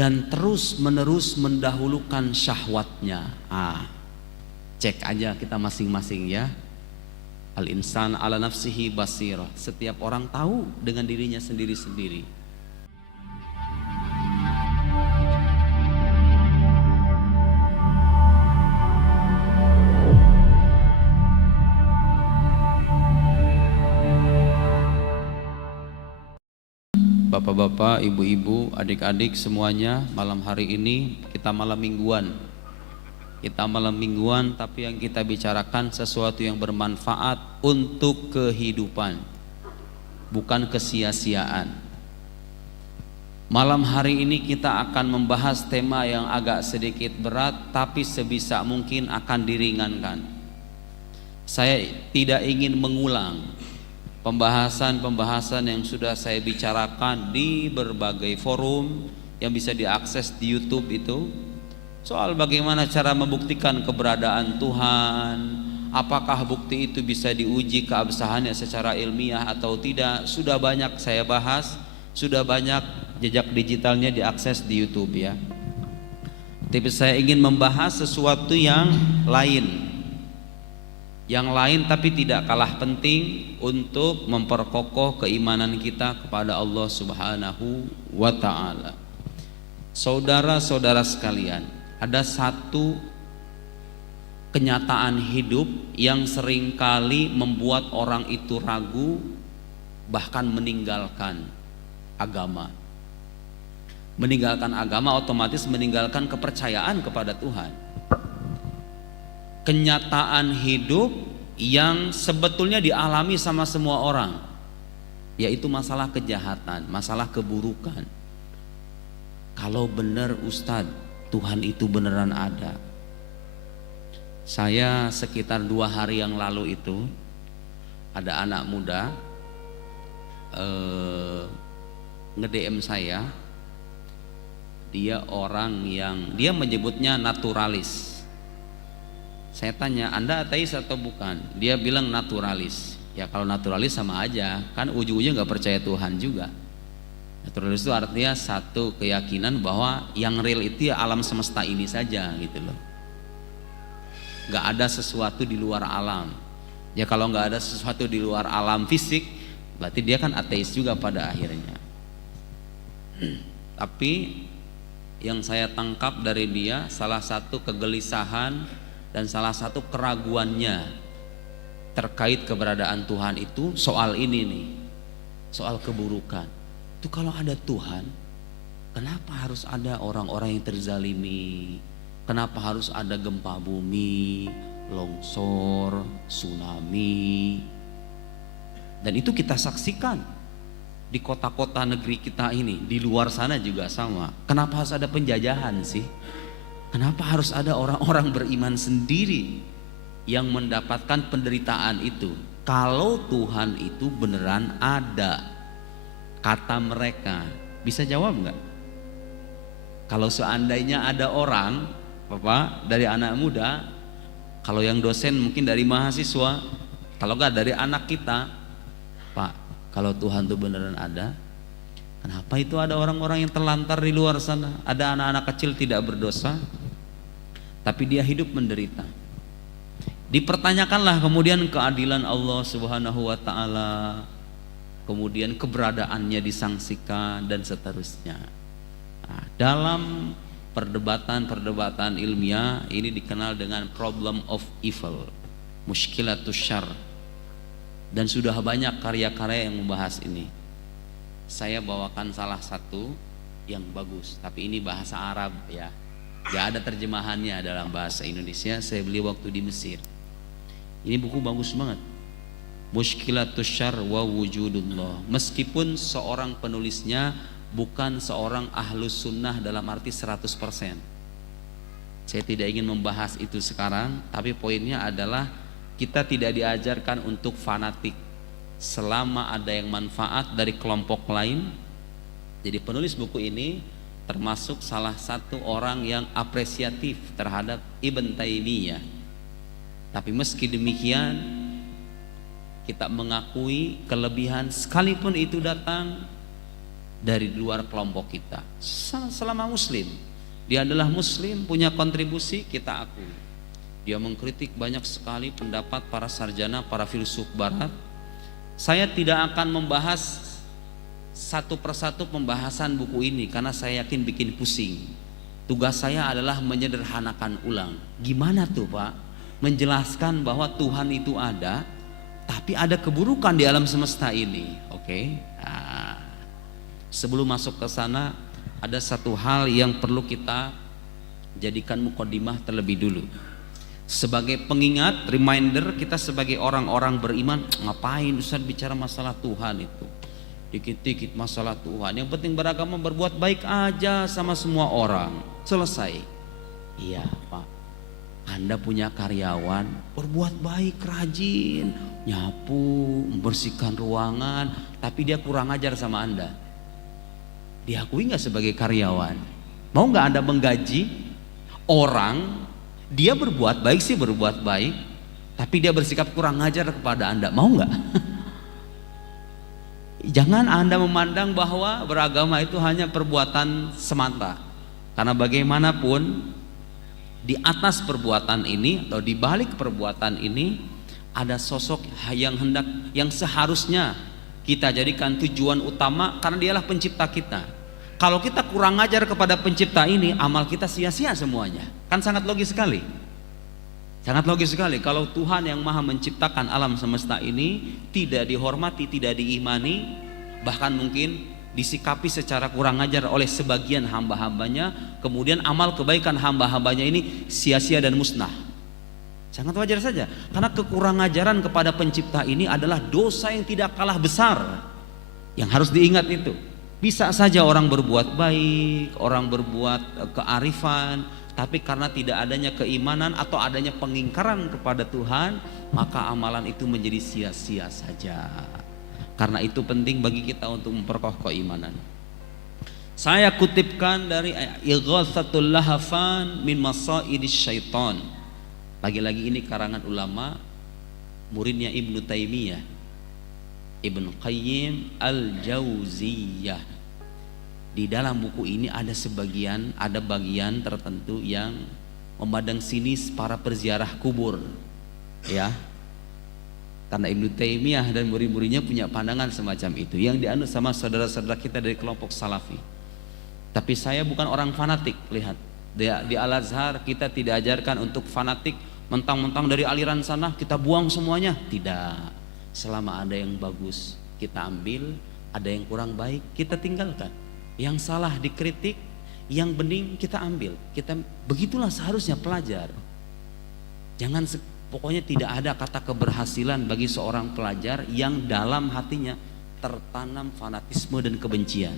dan terus menerus mendahulukan syahwatnya. Cek aja kita masing-masing ya. Al-insan ala nafsihi basirah. Setiap orang tahu dengan dirinya sendiri-sendiri. Bapak-bapak, ibu-ibu, adik-adik semuanya, malam hari ini kita malam mingguan. Kita malam mingguan, tapi yang kita bicarakan sesuatu yang bermanfaat untuk kehidupan, bukan kesia-siaan. Malam hari ini kita akan membahas tema yang agak sedikit berat, tapi sebisa mungkin akan diringankan. Saya tidak ingin mengulang pembahasan-pembahasan yang sudah saya bicarakan di berbagai forum yang bisa diakses di YouTube itu, soal bagaimana cara membuktikan keberadaan Tuhan, apakah bukti itu bisa diuji keabsahannya secara ilmiah atau tidak. Sudah banyak saya bahas, sudah banyak jejak digitalnya diakses di YouTube ya. Tapi saya ingin membahas sesuatu yang lain, tapi tidak kalah penting untuk memperkokoh keimanan kita kepada Allah Subhanahu wa ta'ala. Saudara-saudara sekalian, ada satu kenyataan hidup yang seringkali membuat orang itu ragu, bahkan meninggalkan agama. Meninggalkan agama otomatis meninggalkan kepercayaan kepada Tuhan. Kenyataan hidup yang sebetulnya dialami sama semua orang, yaitu masalah kejahatan, masalah keburukan. Kalau benar Ustadz, Tuhan itu beneran ada. Saya sekitar 2 hari yang lalu itu ada anak muda nge-DM saya. Dia orang yang dia menyebutnya naturalis. Saya tanya, Anda ateis atau bukan? Dia bilang naturalis. Ya kalau naturalis sama aja, kan ujung-ujungnya nggak percaya Tuhan juga. Naturalis itu artinya satu keyakinan bahwa yang real itu ya alam semesta ini saja gitu loh. Nggak ada sesuatu di luar alam. Ya kalau nggak ada sesuatu di luar alam fisik, berarti dia kan ateis juga pada akhirnya. Tapi yang saya tangkap dari dia, salah satu kegelisahan dan salah satu keraguannya terkait keberadaan Tuhan itu soal ini nih, soal keburukan. Itu kalau ada Tuhan, kenapa harus ada orang-orang yang terzalimi? Kenapa harus ada gempa bumi, longsor, tsunami? Dan itu kita saksikan di kota-kota negeri kita ini, di luar sana juga sama. Kenapa harus ada penjajahan sih? Kenapa harus ada orang-orang beriman sendiri yang mendapatkan penderitaan itu? Kalau Tuhan itu beneran ada, kata mereka, bisa jawab nggak? Kalau seandainya ada orang, Bapak, dari anak muda, kalau yang dosen mungkin dari mahasiswa, kalau nggak dari anak kita, Pak, kalau Tuhan itu beneran ada, kenapa itu ada orang-orang yang terlantar di luar sana? Ada anak-anak kecil tidak berdosa, tapi dia hidup menderita. Dipertanyakanlah kemudian keadilan Allah Subhanahu wa ta'ala, kemudian keberadaannya disangsikan dan seterusnya. Nah, dalam perdebatan ilmiah ini dikenal dengan problem of evil, mushkilatus syarr. Dan sudah banyak karya-karya yang membahas ini. Saya bawakan salah satu yang bagus, tapi ini bahasa Arab ya. Gak ada terjemahannya dalam bahasa Indonesia. Saya beli waktu di Mesir. Ini buku bagus banget, Mushkilatus Syarr wa Wujudullah. Meskipun seorang penulisnya bukan seorang ahlus sunnah dalam arti 100%. Saya tidak ingin membahas itu sekarang, tapi poinnya adalah kita tidak diajarkan untuk fanatik. Selama ada yang manfaat dari kelompok lain. Jadi penulis buku ini termasuk salah satu orang yang apresiatif terhadap Ibn Taimiyah. Tapi meski demikian, kita mengakui kelebihan sekalipun itu datang dari luar kelompok kita. Selama muslim, dia adalah muslim, punya kontribusi, kita akui. Dia mengkritik banyak sekali pendapat para sarjana, para filsuf barat. Saya tidak akan membahas satu persatu pembahasan buku ini karena saya yakin bikin pusing. Tugas saya adalah menyederhanakan ulang. Gimana tuh Pak? Menjelaskan bahwa Tuhan itu ada, tapi ada keburukan di alam semesta ini. Oke? Nah, sebelum masuk ke sana, ada satu hal yang perlu kita jadikan mukadimah terlebih dulu. Sebagai pengingat, reminder kita sebagai orang-orang beriman, ngapain Ustaz bicara masalah Tuhan itu? Dikit-dikit masalah Tuhan. Yang penting beragama, berbuat baik aja sama semua orang. Selesai. Iya Pak, Anda punya karyawan, berbuat baik, rajin, nyapu, membersihkan ruangan, tapi dia kurang ajar sama Anda. Diakui gak sebagai karyawan? Mau gak Anda menggaji orang, dia berbuat baik sih, berbuat baik, tapi dia bersikap kurang ajar kepada Anda, mau gak? Jangan Anda memandang bahwa beragama itu hanya perbuatan semata. Karena bagaimanapun di atas perbuatan ini atau di balik perbuatan ini ada sosok yang seharusnya kita jadikan tujuan utama karena dialah pencipta kita. Kalau kita kurang ajar kepada pencipta ini, amal kita sia-sia semuanya. Kan sangat logis sekali. Sangat logis sekali kalau Tuhan yang maha menciptakan alam semesta ini tidak dihormati, tidak diimani, bahkan mungkin disikapi secara kurang ajar oleh sebagian hamba-hambanya, kemudian amal kebaikan hamba-hambanya ini sia-sia dan musnah. Sangat wajar saja, karena kekurang ajaran kepada pencipta ini adalah dosa yang tidak kalah besar. Yang harus diingat itu, bisa saja orang berbuat baik, orang berbuat kearifan, tapi karena tidak adanya keimanan atau adanya pengingkaran kepada Tuhan, maka amalan itu menjadi sia-sia saja. Karena itu penting bagi kita untuk memperkokoh keimanan. Saya kutipkan dari Ighatsatul Lahafan min Masaidis Syaitan. Lagi-lagi ini karangan ulama, muridnya Ibnu Taimiyah, Ibnu Qayyim Al-Jauziyah. Di dalam buku ini ada bagian tertentu yang memandang sinis para perziarah kubur, ya. Karena Ibnu Taimiyah dan murid-muridnya punya pandangan semacam itu yang dianut sama saudara-saudara kita dari kelompok Salafi. Tapi saya bukan orang fanatik, lihat. Di Al-Azhar kita tidak ajarkan untuk fanatik, mentang-mentang dari aliran sana kita buang semuanya. Tidak. Selama ada yang bagus kita ambil, ada yang kurang baik kita tinggalkan. Yang salah dikritik, yang bening kita ambil. Kita begitulah seharusnya pelajar. Pokoknya tidak ada kata keberhasilan bagi seorang pelajar yang dalam hatinya tertanam fanatisme dan kebencian.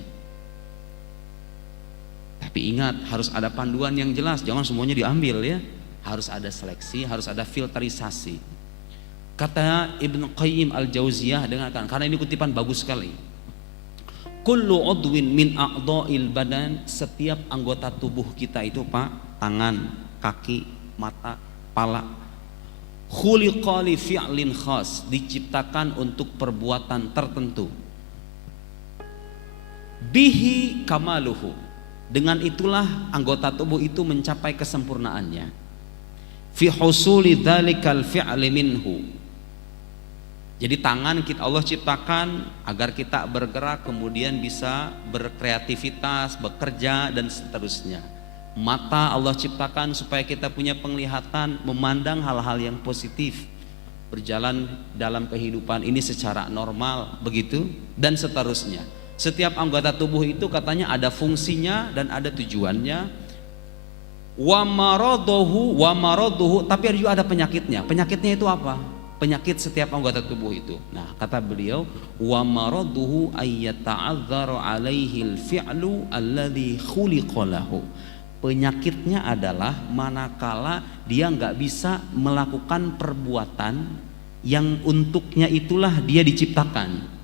Tapi ingat, harus ada panduan yang jelas, jangan semuanya diambil ya. Harus ada seleksi, harus ada filterisasi. Kata Ibnu Qayyim Al-Jauziyah, dengarkan karena ini kutipan bagus sekali. Kullu udwin min a'dha'il badan, setiap anggota tubuh kita itu Pak, tangan, kaki, mata, kepala, khuliqa li fi'lin khas, diciptakan untuk perbuatan tertentu. Bihi kamaluhu, dengan itulah anggota tubuh itu mencapai kesempurnaannya. Fi husuli dzalikal fi'li minhu. Jadi tangan Allah ciptakan agar kita bergerak, kemudian bisa berkreativitas, bekerja dan seterusnya. Mata Allah ciptakan supaya kita punya penglihatan, memandang hal-hal yang positif, berjalan dalam kehidupan ini secara normal, begitu dan seterusnya. Setiap anggota tubuh itu katanya ada fungsinya dan ada tujuannya. Wa maraduhu, tapi juga ada penyakitnya. Penyakitnya itu apa? Penyakit setiap anggota tubuh itu. Nah, kata beliau, wa maraduhu ayyata'adzzaru 'alaihil fi'lu alladzi khuliqa lahu. Penyakitnya adalah manakala dia nggak bisa melakukan perbuatan yang untuknya itulah dia diciptakan.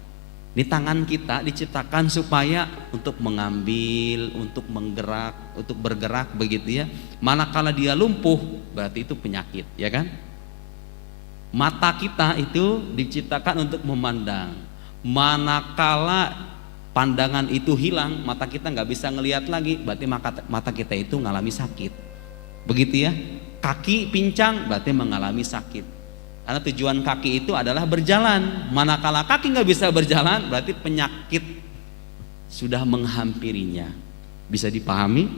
Di tangan kita diciptakan supaya untuk mengambil, untuk menggerak, untuk bergerak begitu ya. Manakala dia lumpuh, berarti itu penyakit, ya kan? Mata kita itu diciptakan untuk memandang. Manakala pandangan itu hilang, mata kita nggak bisa ngelihat lagi, berarti mata kita itu mengalami sakit. Begitu ya. Kaki pincang berarti mengalami sakit. Karena tujuan kaki itu adalah berjalan. Manakala kaki nggak bisa berjalan, berarti penyakit sudah menghampirinya. Bisa dipahami?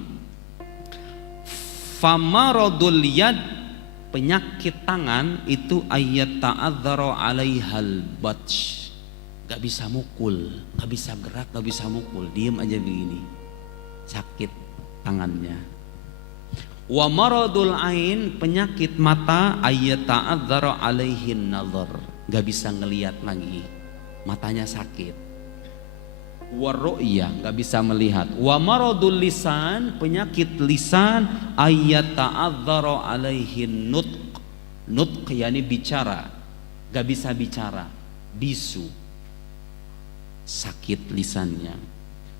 Famaradul yad, penyakit tangan itu ayat ta'adzara alaihal batsh. Gak bisa mukul, gak bisa gerak, gak bisa mukul, diem aja begini, sakit tangannya. Wa maradul ain, penyakit mata ayat ta'adzara alaihin nazar, gak bisa ngelihat lagi, matanya sakit. Wa ru'ya, gak bisa melihat. Wa maradul lisan, penyakit lisan ayat ta'adzara alaihin nutq. Nutq yakni bicara, gak bisa bicara, bisu, sakit lisannya.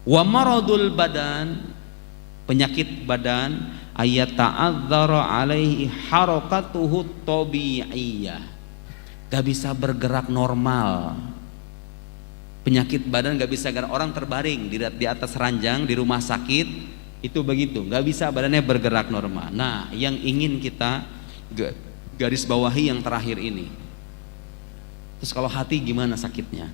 Wa maradul badan, penyakit badan ayat ta'adzara alaihi harakatuhu tabi'iyah, gak bisa bergerak normal. Penyakit badan gak bisa gerak, orang terbaring di atas ranjang di rumah sakit itu begitu, gak bisa badannya bergerak normal. Nah, yang ingin kita garis bawahi yang terakhir ini. Terus kalau hati gimana sakitnya?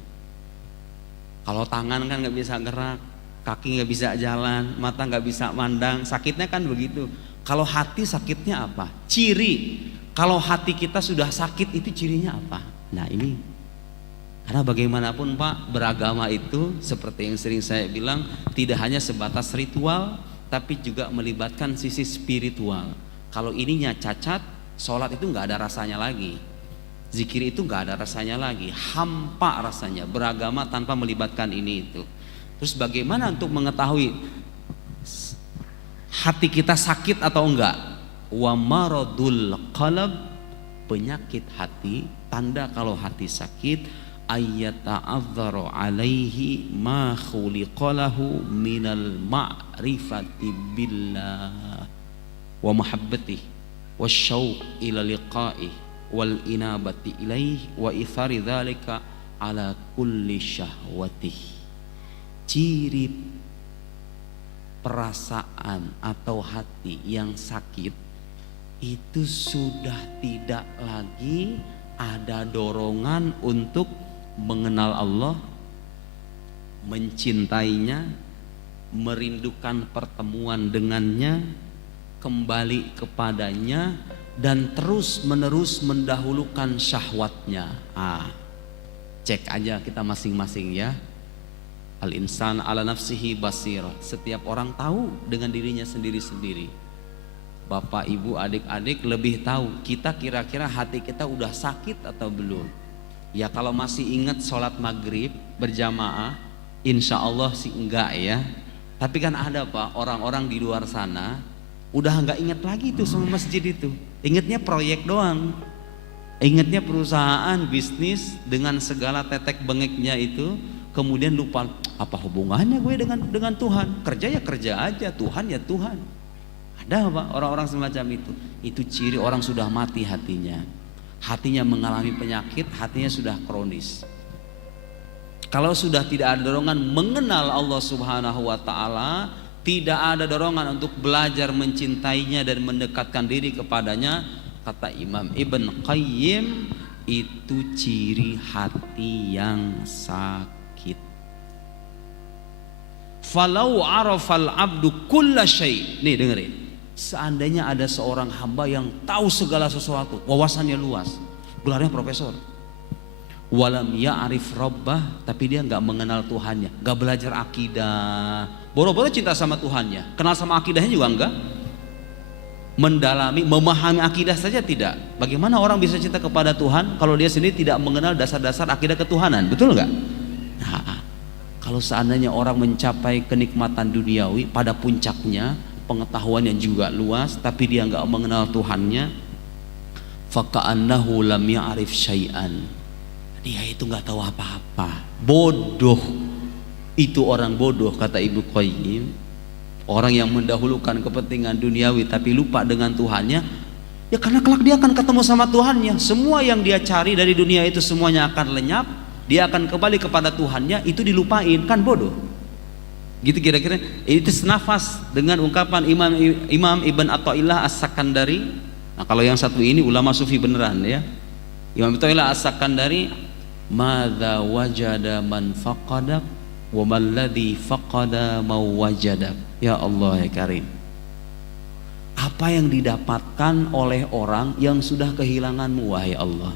Kalau tangan kan gak bisa gerak, kaki gak bisa jalan, mata gak bisa mandang, sakitnya kan begitu. Kalau hati sakitnya apa? Ciri kalau hati kita sudah sakit itu cirinya apa? Nah ini, karena bagaimanapun Pak, beragama itu seperti yang sering saya bilang, tidak hanya sebatas ritual, tapi juga melibatkan sisi spiritual. Kalau ininya cacat, sholat itu gak ada rasanya lagi, zikir itu gak ada rasanya lagi, hampa rasanya beragama tanpa melibatkan ini itu. Terus bagaimana untuk mengetahui hati kita sakit atau enggak? Wa maradul qalb, penyakit hati, tanda kalau hati sakit ayat ta'adzara alaihi ma khuliqalahu minal ma'rifati billah wa muhabbatih wa syauq ila liqa'ih wal inabati ilaih wa ithari dzalika ala kulli syahwatih. Ciri perasaan atau hati yang sakit itu sudah tidak lagi ada dorongan untuk mengenal Allah, mencintainya, merindukan pertemuan dengannya, kembali kepadanya, dan terus menerus mendahulukan syahwatnya. Cek aja kita masing-masing ya. Al-insan ala nafsihi basir. Setiap orang tahu dengan dirinya sendiri-sendiri. Bapak, ibu, adik-adik lebih tahu kita kira-kira hati kita udah sakit atau belum. Ya kalau masih ingat sholat maghrib berjamaah, insya Allah sih enggak ya. Tapi kan ada Pak, orang-orang di luar sana udah enggak ingat lagi tuh sama masjid itu. Ingatnya proyek doang, ingatnya perusahaan, bisnis dengan segala tetek bengeknya itu. Kemudian lupa, apa hubungannya gue dengan Tuhan? Kerja ya kerja aja, Tuhan ya Tuhan. Ada Pak orang-orang semacam itu. Itu ciri orang sudah mati hatinya. Hatinya mengalami penyakit, hatinya sudah kronis. Kalau sudah tidak ada dorongan mengenal Allah Subhanahu wa taala, tidak ada dorongan untuk belajar mencintainya dan mendekatkan diri kepadanya, kata Imam Ibn Qayyim, itu ciri hati yang sakit. Falau arafal abdu kulla syai'. Nih dengerin. Seandainya ada seorang hamba yang tahu segala sesuatu, wawasannya luas, gelarnya profesor, walam ya'rif rabbah, tapi dia nggak mengenal Tuhannya, nggak belajar akidah, boro-boro cinta sama Tuhannya, kenal sama akidahnya juga enggak, mendalami, memahami akidah saja tidak. Bagaimana orang bisa cinta kepada Tuhan kalau dia sendiri tidak mengenal dasar-dasar akidah ketuhanan? Betul nggak? Nah, kalau seandainya orang mencapai kenikmatan duniawi pada puncaknya, pengetahuannya juga luas, tapi dia nggak mengenal Tuhannya, faka'annahu lam ya'rif syai'an, dia itu nggak tahu apa-apa, bodoh. Itu orang bodoh kata Ibnu Qayyim. Orang yang mendahulukan kepentingan duniawi tapi lupa dengan Tuhannya, ya karena kelak dia akan ketemu sama Tuhannya. Semua yang dia cari dari dunia itu semuanya akan lenyap, dia akan kembali kepada Tuhannya, itu dilupain, kan bodoh. Gitu kira-kira. Itu senafas dengan ungkapan Imam Ibn Athaillah As-Sakandari. Nah, kalau yang satu ini ulama sufi beneran ya. Imam Ibn Athaillah As-Sakandari, madza wajada man faqadak wa malladzi faqada mau wajadak. Ya Allah ya Karim. Apa yang didapatkan oleh orang yang sudah kehilanganmu wahai Allah.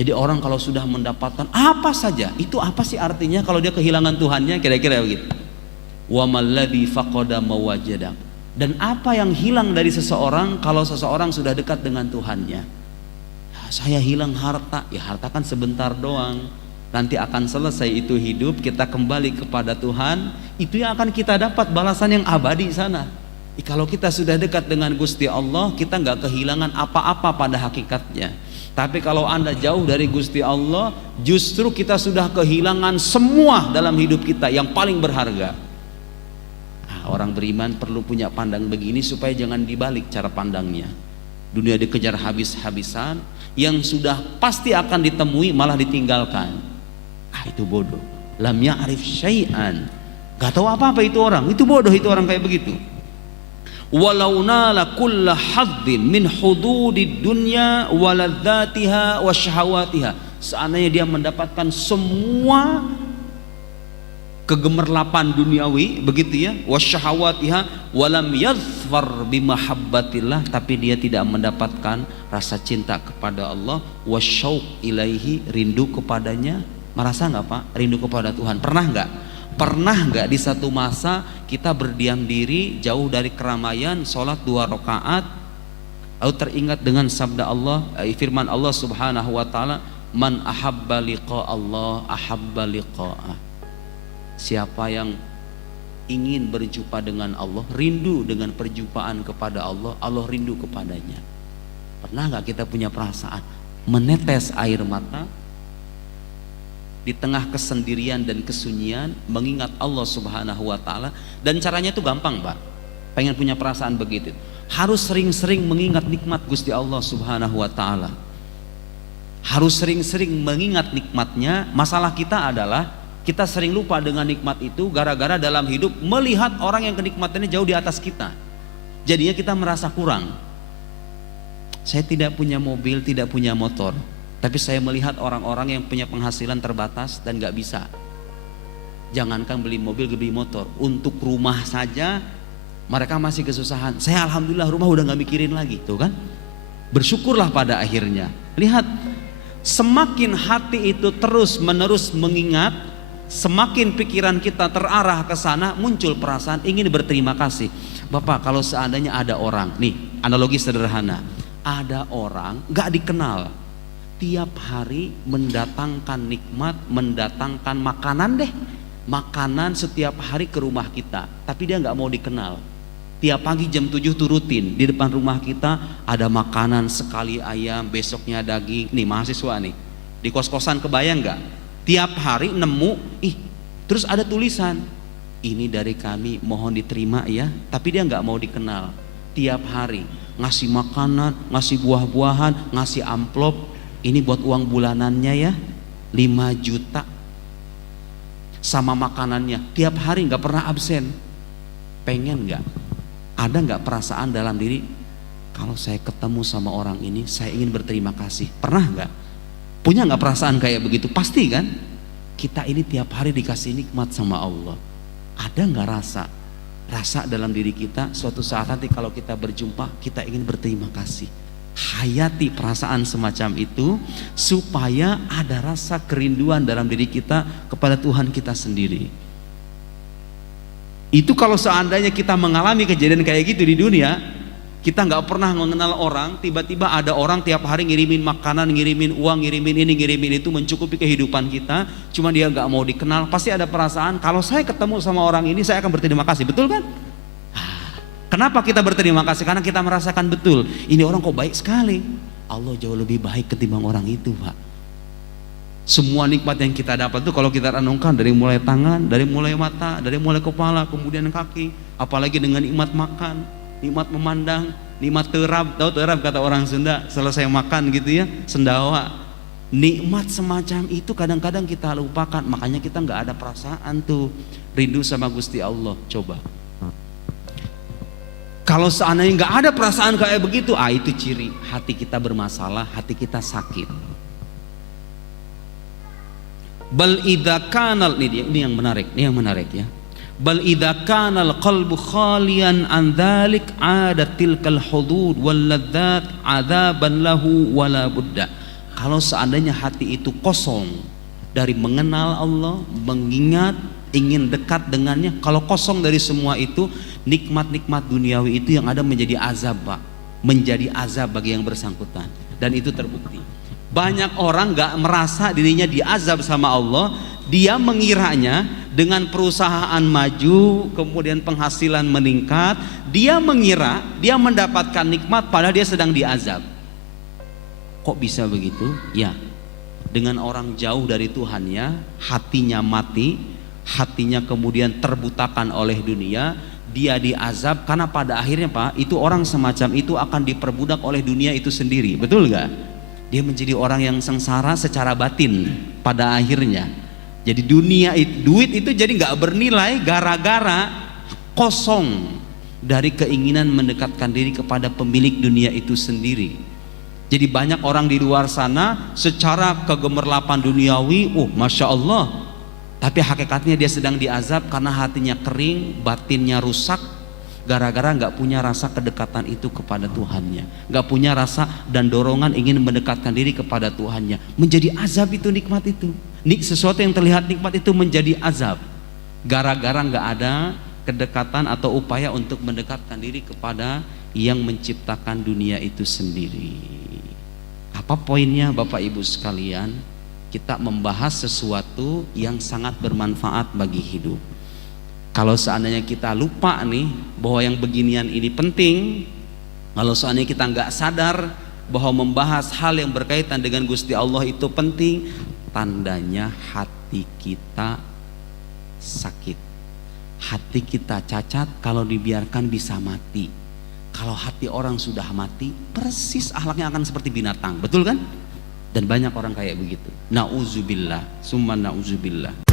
Jadi orang kalau sudah mendapatkan apa saja, itu apa sih artinya kalau dia kehilangan Tuhannya, kira-kira begitu. Wa malladzi faqada mawajadak. Dan apa yang hilang dari seseorang kalau seseorang sudah dekat dengan Tuhannya. Ya, saya hilang harta, ya harta kan sebentar doang. Nanti akan selesai itu hidup, kita kembali kepada Tuhan, itu yang akan kita dapat balasan yang abadi sana. Kalau kita sudah dekat dengan Gusti Allah, kita nggak kehilangan apa-apa pada hakikatnya. Tapi kalau Anda jauh dari Gusti Allah, justru kita sudah kehilangan semua dalam hidup kita yang paling berharga. Orang beriman perlu punya pandang begini supaya jangan dibalik cara pandangnya. Dunia dikejar habis-habisan, yang sudah pasti akan ditemui malah ditinggalkan. Itu bodoh. Lam ya'rif syai'an. Gak tahu apa-apa itu orang. Itu bodoh itu orang kayak begitu. Walau nala kulla haddin min hududid dunya waladzatiha wa syahawatiha. Seandainya dia mendapatkan semua kegemerlapan duniawi begitu ya, wasyahawatiha walam yadhfar bimahabbatillah, tapi dia tidak mendapatkan rasa cinta kepada Allah, wasyauq ilaihi, rindu kepadanya. Merasa nggak Pak rindu kepada Tuhan? Pernah nggak di satu masa kita berdiam diri jauh dari keramaian, sholat 2 rakaat, lalu teringat dengan sabda Allah, firman Allah Subhanahu wa taala, man ahabba liqa Allah ahabba liqa'ah. Siapa yang ingin berjumpa dengan Allah, rindu dengan perjumpaan kepada Allah, Allah rindu kepadanya. Pernah nggak kita punya perasaan menetes air mata di tengah kesendirian dan kesunyian, mengingat Allah Subhanahu wa taala? Dan caranya itu gampang Pak. Pengen punya perasaan begitu, harus sering-sering mengingat nikmat Gusti Allah Subhanahu wa taala. Harus sering-sering mengingat nikmatnya. Masalah kita adalah kita sering lupa dengan nikmat itu gara-gara dalam hidup melihat orang yang kenikmatannya jauh di atas kita. Jadinya kita merasa kurang. Saya tidak punya mobil, tidak punya motor, tapi saya melihat orang-orang yang punya penghasilan terbatas dan gak bisa. Jangankan beli mobil, beli motor, untuk rumah saja mereka masih kesusahan. Saya alhamdulillah rumah udah gak mikirin lagi, tuh kan? Bersyukurlah pada akhirnya. Lihat, semakin hati itu terus menerus mengingat, semakin pikiran kita terarah ke sana, muncul perasaan ingin berterima kasih. Bapak, kalau seandainya ada orang, nih analogi sederhana, ada orang gak dikenal, tiap hari mendatangkan nikmat, mendatangkan makanan deh, makanan setiap hari ke rumah kita, tapi dia gak mau dikenal. Tiap pagi jam 7 tuh rutin di depan rumah kita ada makanan, sekali ayam, besoknya daging. Nih mahasiswa nih, di kos-kosan kebayang gak? Tiap hari nemu, terus ada tulisan, ini dari kami, mohon diterima ya. Tapi dia nggak mau dikenal. Tiap hari ngasih makanan, ngasih buah-buahan, ngasih amplop. Ini buat uang bulanannya ya, 5 juta. Sama makanannya, tiap hari nggak pernah absen. Pengen nggak? Ada nggak perasaan dalam diri, kalau saya ketemu sama orang ini, saya ingin berterima kasih? Pernah nggak? Punya nggak perasaan kayak begitu? Pasti kan? Kita ini tiap hari dikasih nikmat sama Allah. Ada nggak rasa dalam diri kita suatu saat nanti kalau kita berjumpa kita ingin berterima kasih? Hayati perasaan semacam itu supaya ada rasa kerinduan dalam diri kita kepada Tuhan kita sendiri. Itu kalau seandainya kita mengalami kejadian kayak gitu di dunia, kita nggak pernah mengenal orang, tiba-tiba ada orang tiap hari ngirimin makanan, ngirimin uang, ngirimin ini, ngirimin itu, mencukupi kehidupan kita, cuma dia nggak mau dikenal. Pasti ada perasaan, kalau saya ketemu sama orang ini saya akan berterima kasih, betul kan? Kenapa kita berterima kasih? Karena kita merasakan betul, ini orang kok baik sekali. Allah jauh lebih baik ketimbang orang itu Pak. Semua nikmat yang kita dapat tuh kalau kita renungkan, dari mulai tangan, dari mulai mata, dari mulai kepala, kemudian kaki, apalagi dengan nikmat makan, nikmat memandang, nikmat terap. Tahu terap kata orang Sunda, selesai makan gitu ya, sendawa. Nikmat semacam itu kadang-kadang kita lupakan, makanya kita nggak ada perasaan tuh rindu sama Gusti Allah. Coba kalau seandainya nggak ada perasaan kayak begitu, itu ciri hati kita bermasalah, hati kita sakit. Bal idza kanal, ini yang menarik ya. Bal idza kanal qalbu khalian an dzalik adatil kal hudud wal ladzat adzaban lahu wala budda. Kalau seandainya hati itu kosong dari mengenal Allah, mengingat, ingin dekat dengannya, kalau kosong dari semua itu, nikmat-nikmat duniawi itu yang ada menjadi azab, Pak. Menjadi azab bagi yang bersangkutan. Dan itu terbukti. Banyak orang gak merasa dirinya diazab sama Allah, dia mengiranya dengan perusahaan maju, kemudian penghasilan meningkat, dia mengira dia mendapatkan nikmat padahal dia sedang diazab. Kok bisa begitu? Ya, dengan orang jauh dari Tuhannya, hatinya mati, hatinya kemudian terbutakan oleh dunia, dia diazab karena pada akhirnya, Pak, itu orang semacam itu akan diperbudak oleh dunia itu sendiri. Betul gak? Dia menjadi orang yang sengsara secara batin pada akhirnya. Jadi dunia itu, duit itu jadi gak bernilai gara-gara kosong dari keinginan mendekatkan diri kepada pemilik dunia itu sendiri. Jadi banyak orang di luar sana secara kegemerlapan duniawi, Masya Allah, tapi hakikatnya dia sedang diazab karena hatinya kering, batinnya rusak, gara-gara gak punya rasa kedekatan itu kepada Tuhannya, gak punya rasa dan dorongan ingin mendekatkan diri kepada Tuhannya. Menjadi azab itu nikmat itu, sesuatu yang terlihat nikmat itu menjadi azab gara-gara gak ada kedekatan atau upaya untuk mendekatkan diri kepada yang menciptakan dunia itu sendiri. Apa poinnya, Bapak Ibu sekalian? Kita membahas sesuatu yang sangat bermanfaat bagi hidup. Kalau seandainya kita lupa nih bahwa yang beginian ini penting, kalau seandainya kita nggak sadar bahwa membahas hal yang berkaitan dengan Gusti Allah itu penting, tandanya hati kita sakit, hati kita cacat. Kalau dibiarkan bisa mati. Kalau hati orang sudah mati, persis akhlaknya akan seperti binatang, betul kan? Dan banyak orang kayak begitu. Nauzubillah, summa nauzubillah.